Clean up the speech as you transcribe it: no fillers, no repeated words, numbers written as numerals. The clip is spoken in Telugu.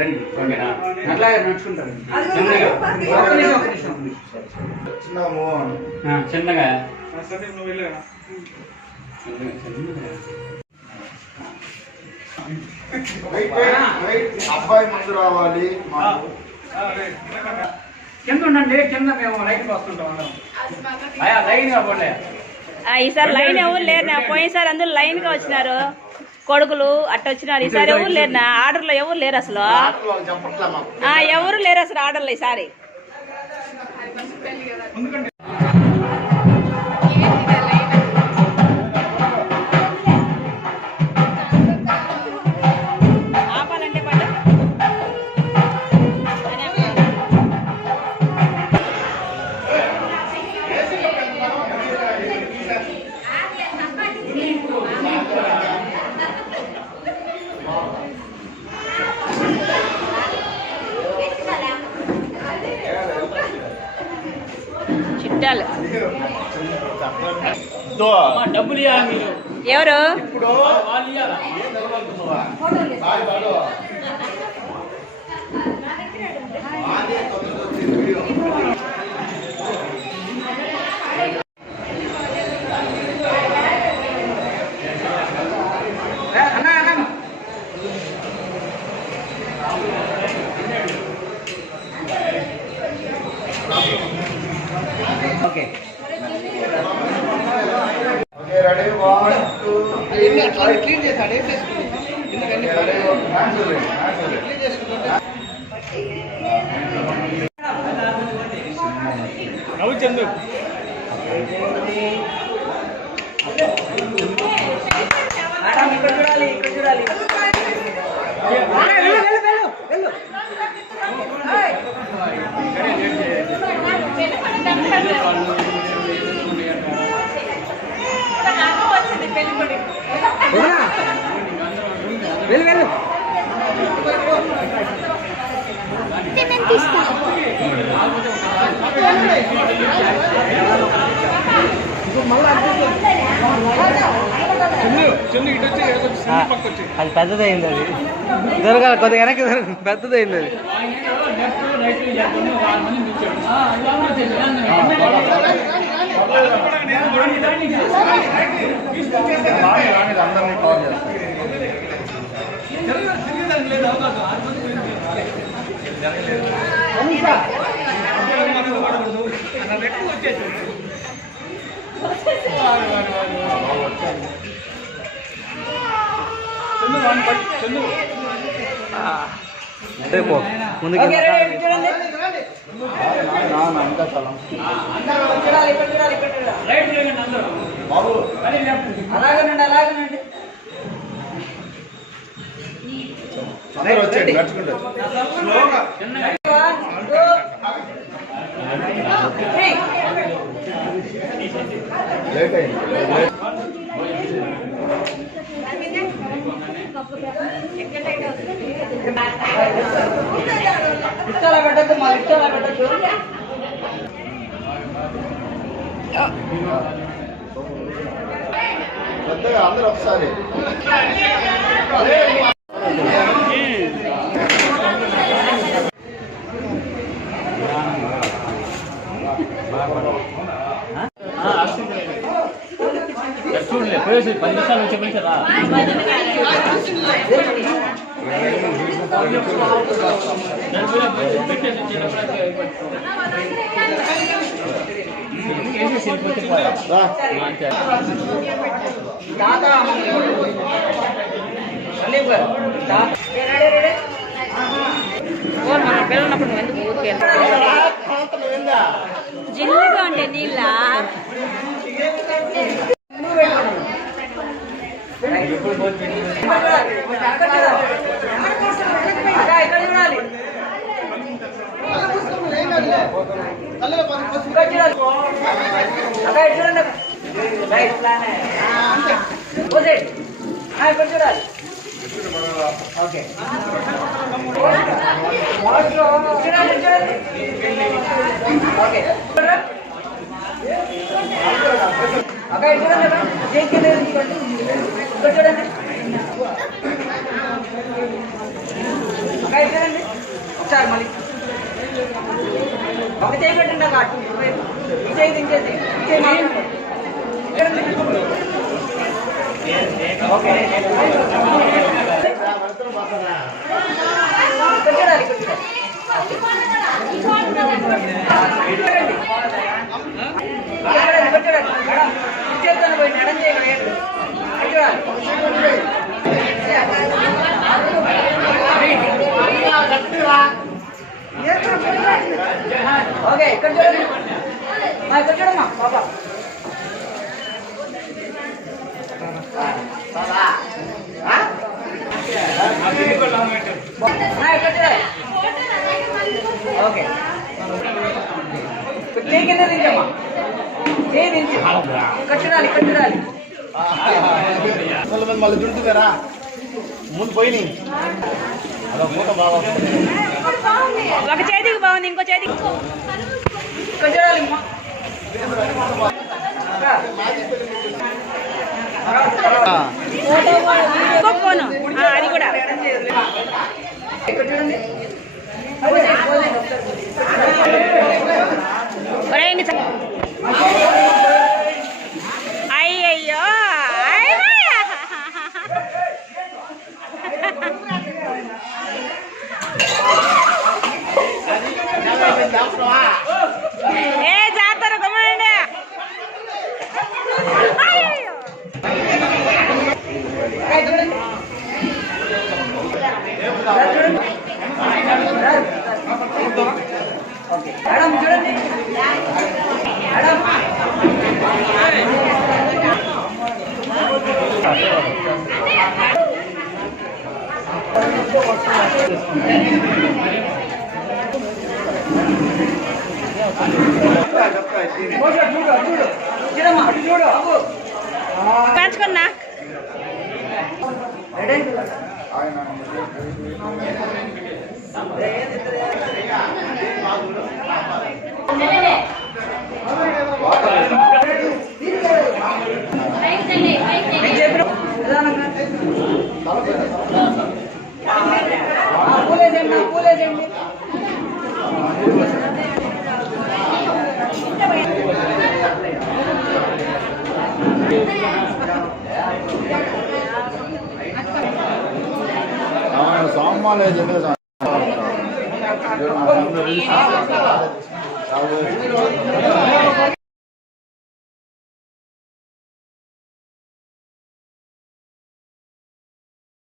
రండి ఓకేనా అట్లాగే నడుచుకుంటారు చిన్నగా అబ్బాయి ముందు రావాలి కింద ఉండండి కింద మేము లైన్ వస్తుంటాం లైన్ కావాలి ఈసారి లైన్ ఎవరు లేరు పోయినసారి అందరూ లైన్ గా వచ్చినారు కొడుకులు అట్ట వచ్చినారు ఈసారి ఎవరు లేరు ఆర్డర్లో ఎవరు లేరు అసలు ఎవరు లేరు అసలు ఆర్డర్లో ఈసారి చిట్టాలు డబ్బులు ఎవరు ఓకే రెడీ 1 2 క్లీన్ చేశాడు ఏం చేసుకుంటే నవ్వు చందు ఇక్కడ చూడాలి ఇక్కడ చూడాలి వెళ్ళు వెళ్ళు అది పెద్దదైంది అది దొరకాలి కొద్దిగా వెనక్కి పెద్దదైంది అది ముందుకు అలాగేనండి అలాగేనండి వచ్చేయండి నడుచుకుంటారు లేట్ అయింది ఇష్టాల పెట్టద్దు మా ఇష్టాల పెట్టద్దు పెద్దగా అందరూ ఒకసారి చూడలే పోయేసి 10 నిమిషాలు వచ్చే పిలిచారా మన పిల్లన్నప్పుడు ఎందుకు ఊరికే జిల్లుగా ఉంటే నీళ్ళ చూడాలి ఓకే ఓకే అక్కడ చూడండి ఇక్కడ చూడండి చూడండి ఒకసారి మళ్ళీ ఒక చేయి పెట్టండి కాటు చేయి దించేది ఓకే చేస్తాను పోయి నడం చేయగలిగాడు ఓకే ఇక్కడ చూడండి ఇక్కడ చూడమ్మా బాబా ఇక్కడ చూడాలి ఓకే కింద దించమ్మా చేయి దించి ఇక్కడ చూడాలి ఇక్కడ చూడాలి మళ్ళీ దుంటుందరా ముందు పోయి మూట బాగా ఒక చేతికి బాగుంది ఇంకో చేతికి ఇక్కడ చూడాలి ఇంకో ఫోను అది కూడా ఇక్కడ చూడండి అయ్యయ్యో ఏ జాతర గమనండి మేడం చూడండి మేడం చూడమ్మా అటు చూడు కాచుకున్నా పూలేదండి పూలేదండి సామాన్లు చెప్పేది